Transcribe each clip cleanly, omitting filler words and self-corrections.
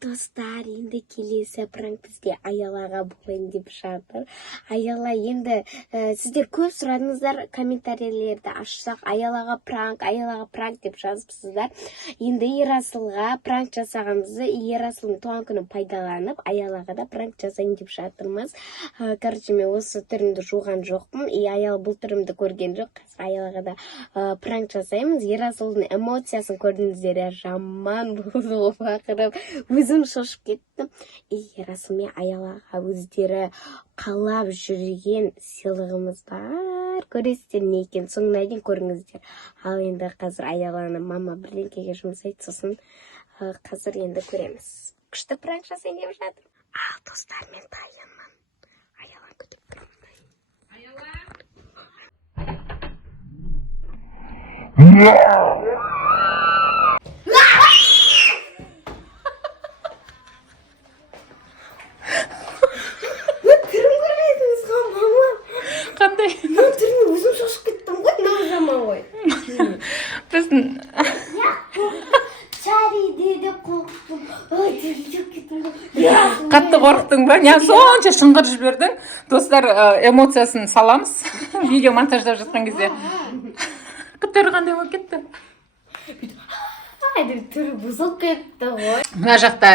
достар, енді келесі пранк бізге Аялаға болайын деп жатыр. Аяла, енді сіздер көп сұрадыңыздар, комментарийлерді ашсақ, Аялаға пранк деп жазыпсыздар. Енді Ерасылға пранк жасағанымызды, Ерасылдың туған күнін пайдаланып, Аялаға да пранк жасайын деп жатырмыз. Короче, мен осы түрімді жуған жоқпын, Аяла бұл түрімді көрген жоқ. Қазір Аялаға да пранк жасаймыз. Ерасылдың эмоциясын көрдіңіздер, жаман болды ғой, бақырып. Өзім шошып кеттім. Ерасыл мен Аялаға өздері қалап жүрген сыйлығымыз бар. Көресіздер не екен, соңына дейін көріңіздер. Ал енді қазір Аяланы мама бірдеңкеге жұмсайды, сосын қазір енді көреміз. Күшті пранк жасайын деп жатыр. Ал достар, мен таянмын. Аяла күтіп тұрмын. Аяла! Қандай? Мен түріне өзім шошып кеттім ғой, мынау жаман ғой. Біздің Чари деді қорықтым. Ой, жүріп кеттім ғой. қатты қорықтың ба? Не сонша шыңғыр жібердің. Достар, эмоциясын саламыз. Видео монтаждап жатқан кезде. Күттері қандай болып кетті? Түрі бұзылып кетті ғой. Мына жақта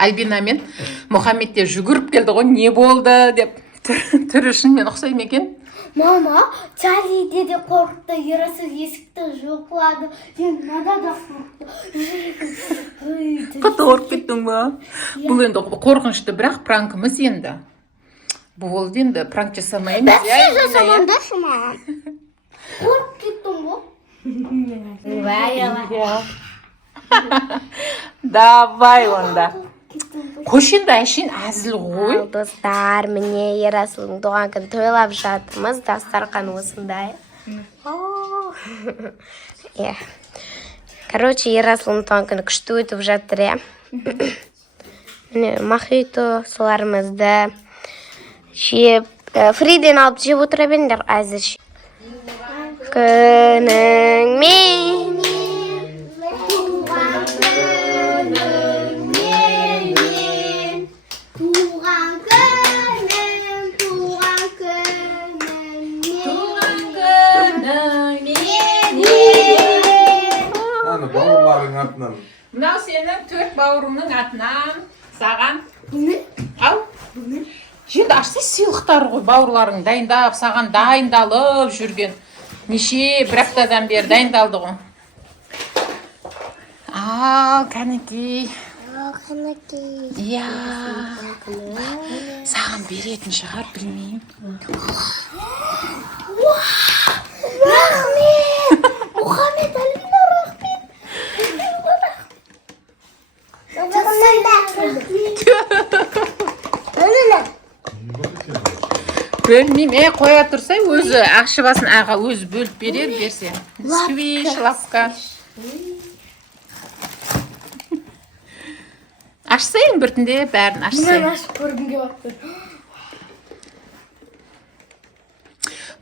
Альбина мен Мұхаммед те жүгіріп келді ғой, не болды деп. Түрі шынымен ұқсайды ма екен? Мама, Чарли деді қорықты, Ерасыл есікті жоқлады. Мен мада да қорықты. Қатты қорқып кеттің ба? Бұл енді қорқынышты, бірақ пранкымыз енді. Бұл енді пранк жасамаймыз. Бәсе жасамандашы маған. Қорқып кеттім ғой. Давай онда. Көшенді әшейін әзіл ғой. Ал достар, міне Ерасылдың туған күнін тойлап жатырмыз. Дастархан осындай. Короче, Ерасылдың туған күні күшті өтіп жатыр, міне мохито соларымызды жеп, Фриден алып жеп отыра беріңдер әзірше. Күнің менен бауырларың атынан. Мынау сенің 4 бауырыңның атынан саған. Ал. Енді ашса сыйлықтар ғой, бауырларың дайындап, саған дайындалып жүрген. Неше бір аптадан бері дайындалды ғой. Ал, кәнекей. Иә. Саған беретін шығар, білмеймін. Рахмет! Мұхаммед Альбина, рахмет! Бөлмеймін, қоя тұрсай, өзі ақшы басын аға өзі бөліп берер, берсе. Свиш, лапка. Ашсайын біртінде бәрін ашсайын. Мен ашып көргінге бақтыр.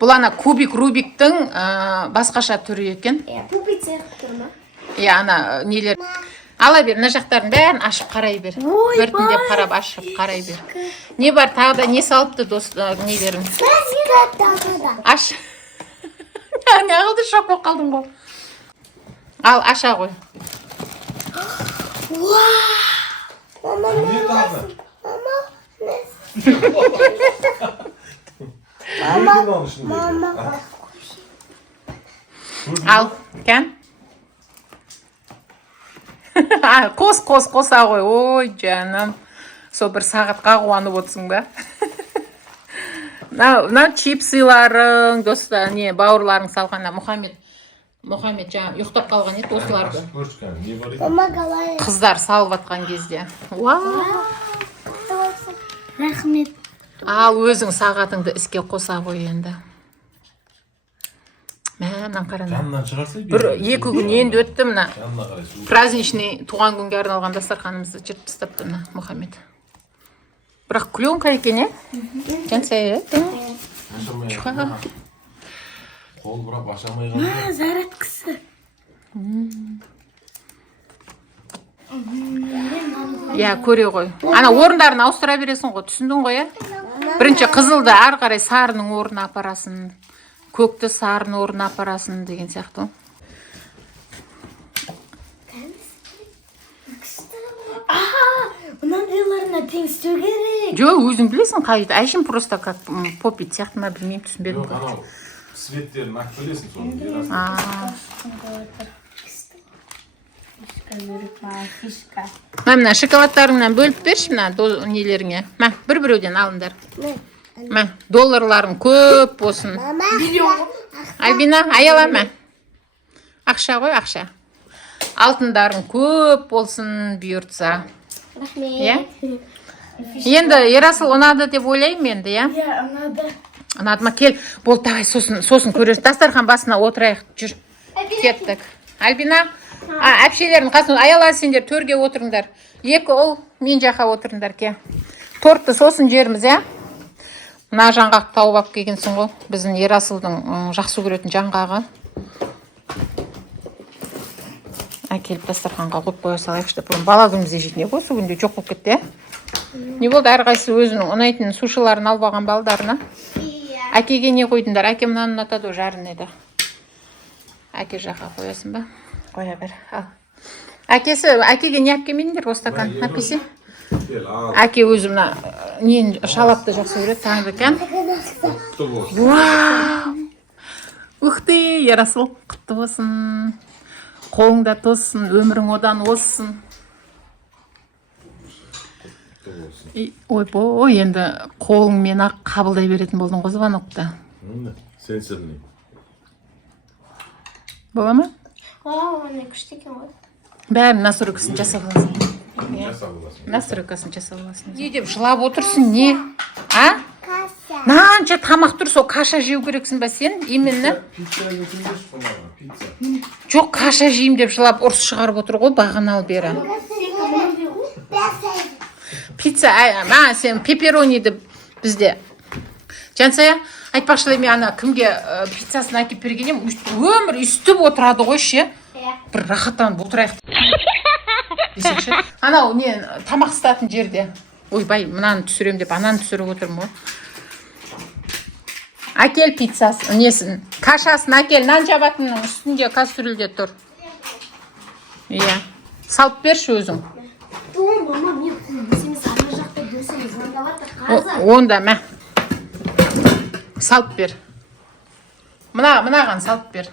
Бұл ана кубик-рубиктің басқаша түрі екен. Пупит сияқты тұр ма? Ана нелер. Ала бер, мына жақтарын бәрін ашып қарай бер. Біртіндеп қарап ашып қарай бер. Не бар, тағы да не салыпты нелерін? Аш. Не қылды, шок болып қалдым ғой. Ал, аша ғой. Мама, Не тағы? Мама. Ал, кән. Қоса ғой, ой, жаным. Сол бір сағатқа қуанып отырсың ба? Мына чипсиларың, достар, не, бауырларың салғанда Мұхаммед жаңа ұйықтап қалған еді осыларды. Қыздар салып атқан кезде. Рахмет. Ал, өзің сағатыңды іске қоса ғой енді. Мәнен қарана. Жанынан шығарсай Бір 2 күн енді өтті мына. Праздничный туған күнге арналған дастарханымызды жыртып тастапты мына Мұхаммед. Бірақ клёнка екен, Жансай, Қол бұрап ашамай қалды. Зарядкасы. Иә, көре ғой. Ана орындарын ауыстыра бересің ғой, түсіндің ғой, иә? Бірінші қызылды ары қарай сарының орнына апарасын, көкті сарының орнына апарасын деген сияқты. Мынандайларына тең істеу керек. Жоқ, өзің білесің қайда. Әшім просто как попит сияқты ма, білмеймін, түсінбедім. Жоқ, анау светтерін ақ білесің соны. Мына шоколадтарыңнан бөліп берші мына нелеріңе. Мә, бір-біреуден алыңдар. Мә, долларларың көп болсын. Альбина, аялама. Ақша ғой, ақша. Алтындарың көп болсын бұйыртса. Иә? Енді Ерасыл ұнады деп ойлаймын енді, иә? Иә, ұнады. Ұнады ма? Кел, бол, давай, сосын көрерсің. Дастархан басына отырайық. Жүр. Кеттік. Альбина, әпшелердің қасына аяла, сендер төрге отырыңдар. Екі ол мен жаққа отырыңдар, ке. Тортты сосын жеріміз, иә? Мына жаңғақ тауып алып келгенсің ғой. Біздің Ерасылдың жақсы көретін жаңғағы. Әкеліп дастарханға қойып қоя салайықшы деп. Бала күнімізде жейтін еді ғой, сол күнде жоқ болып кетті. Не болды, әрқайсысы өзінің ұнайтын сушыларын алып алған балдарына. Әкеге не қойдыңдар? Әке мынаны ұнатады, жарын еді. Әке жаққа қоясың ба? Қоя бер. Ал. Әкеге не алып келмедіңдер? Осы стакан әпкесі? Әке өзі мына нені шалапты жақсы көреді, таңды екен. Ух ты, Ерасыл, құтты болсын. Қолыңда тосын, өмірің одан оссын. Ой, енді қолыңмен ақ қабылдай беретін болдың ғой звонокты. Сенсорный. Бола ма? Оны күшті екен ғой. Бәрін настройкасын жасап аласың. Настройкасын жасап аласың. Не деп жылап отырсың, не? А? Нанша тамақ тұр, сол каша жеу керексің ба сен? Именно? Пицца өтіндеш қонағы, пицца. Жоқ, каша жейм деп жылап ұрыс шығарып отыр ғой, бағаналы бері. Пицца, сен пепперониді бізде. Жансая, айтпақшылай мен ана кімге пиццасын әкеп бергенем, өмір үстіп отырады ғой, ше. Бір рахаттанып отырайық. Десекші. Анау не тамақ ыстатын жерде. Ойбай, мынаны түсірем деп, ананы түсіріп отырмын ғой. Әкел пиццасын, несін, кашасын әкел, нан жабатының үстінде кастрюльде тұр. Иә. Салып берші өзің. Мама, мен сені ана жақта көрсем звондаватыр, қазір. Онда, мә. Салып бер. Мынаған салып бер.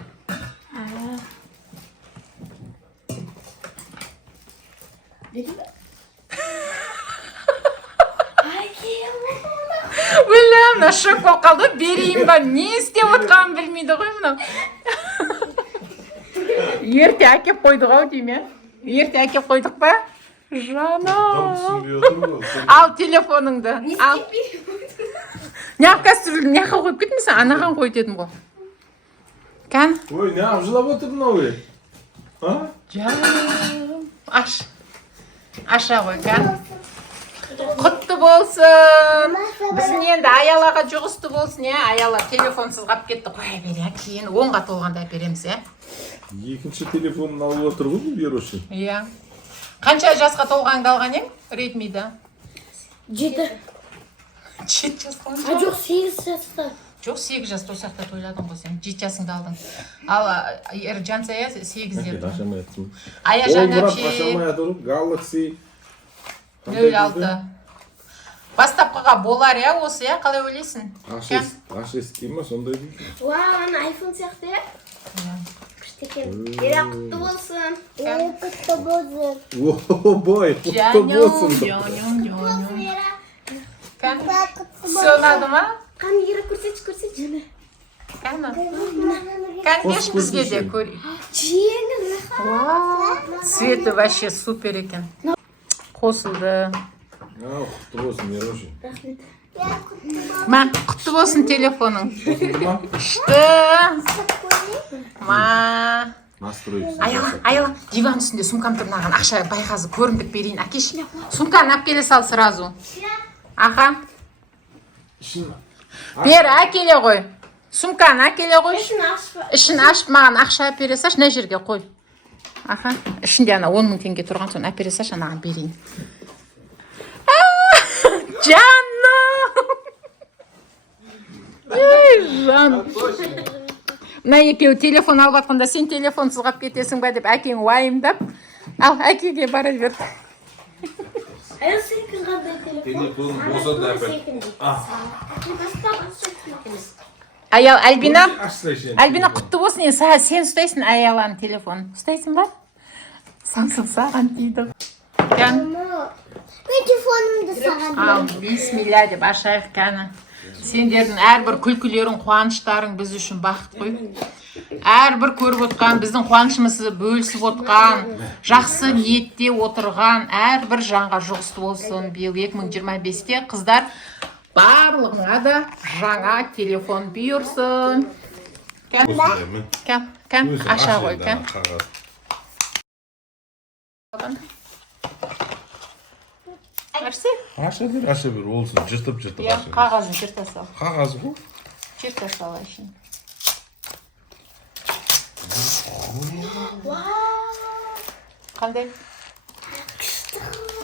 Білем, мына шок болып қалды, берейін ба, не істеп отқанын білмейді ғой мынау. Ерте әкеп қойдық ау дейме? Ерте әкеп қойдық ба? Жаным. Ал телефоныңды. Ал. Неғып кастрюльді неғып қойып кетмесің, анаған қой дедім ғой. Кән? Ой, неғып жылап отырдың ау? Жаным. Аш. Аша ғой, кән? Құтты болсын. Біздің енді аялаға жұғысты болсын, аяла телефонсыз қап кетті. Қоя бере, кейін 10-ға толғанда әпереміз, Екінші телефонын алып отыр ғой, Берошин. Иә. Қанша жасқа толғаңды алған ең? Редмиді? 7. 7 жасқа? Жоқ, 8 жаста. Жоқ, 8 жаста осақта тойладың ғой сен. 7 жасыңды алдың. Ал Жансая 8-де. Ашамай атсың. Аяжан әпше. Ашамай атыр, Galaxy 06. Бастапқыға болар, осы, қалай ойлайсың? Ашес дейм ма, сондай дейді. Вау, ана iPhone сияқты, күшті екен. Ера, құтты болсын. Құтты болсын. Ой, құтты болсын. Все ұнады ма? Қан, Ера, көрсетші. Кән кеш бізге де көрейік. Жеңіл. Светі вообще супер екен. Қосылды. Құтты болсын, Ерошин. Мә, құтты болсын телефоның. Күшті. Ма. Айла, диван үстінде сумкам тұр, мынаған ақша байғазы көрімдік берейін. Әкеш, сумканы әп келе сал сразу. Аха. Бер, әкеле ғой. Сумканы әкеле ғой. Ішін ашып маған ақша әпере саш, мына жерге қой. Аха, ішінде ана 10 000 теңге тұрған, соны әпере салшы, анаған берейін. Жаным! Ей, жан! Мына екеуі телефон алып жатқанда, сен телефонсыз қалып кетесің ба деп әкең уайымдап. Ал, әкеге бара бер. Телефон болса да Аял, Альбина, Ашсайшен. Альбина құтты болсын, сен ұстайсың аяланың телефонын. Ұстайсың ба? Самсың саған дейді. Телефонымды саған. Ал, бисмилля деп ашайық кәні. Сендердің әрбір күлкілерің, қуаныштарың біз үшін бақыт қой. Әрбір көріп отқан, біздің қуанышымызды бөлісіп отқан, жақсы ниетте отырған, әрбір жанға жұғысты болсын. Биыл 2025-те қыздар барлығына да жаңа телефон бұйырсын. Кәм, аша қой, кәм. Аша бер, олсын, жыртып Я аша. қағазын жырта сал. Қағаз бұл? Жырта сал әшін. Қандай?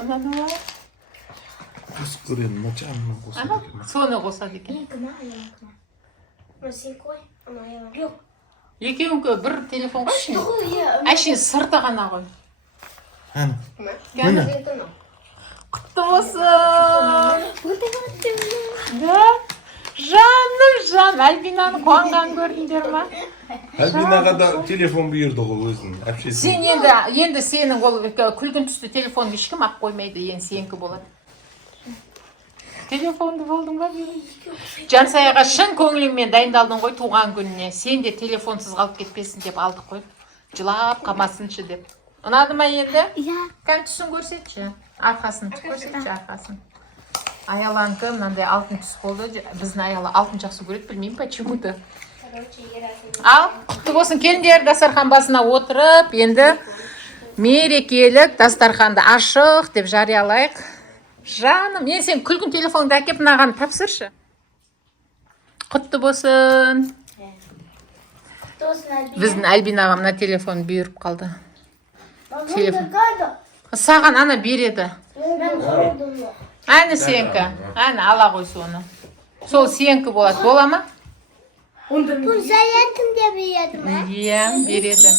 Ана не var? Қыз көрем, мачанына қосады Ана, екен. соны қосады екен. Жоқ. Екеуіңкі бір телефон қойшы. Әшін сырты ғана қой. Әні. Құтты болсын. Да? Жаным, жан. Альбинаны қуанған көрдіңдер ма? Альбинаға да телефон бұйырды ғой өзінің. Сен енді сенің ол күлгін түсті телефон ешкім ақ қоймайды, енді сенікі болады. Телефонды болдың ба? Жансаяға шын көңіліңмен дайындалдың ғой туған күніне. Сен де телефонсыз қалып кетпесін деп алдық қой. Жылап қалмасыншы деп. Ұнады ма енді? Иә. Кән түсін көрсетші. Арқасын көрсетші, арқасын. Аяланкі мынандай алтын түс болды. Біздің аяла алтын жақсы көреді, білмеймін почему-то. Ал, құтты болсын, келіндер дастархан басына отырып, енді мерекелік дастарханды ашық деп жариялайық. Жаным, мен сен күлгін телефонды әкеп мынаған тапсыршы. Құтты болсын. Біздің Альбинаға мына телефон бұйырып қалды. Саған ана береді. Әні сенкі. Әні ала қой соны. Сол сенкі болады. Бола ма? Бұл зарядкін де береді ма? Иә, береді.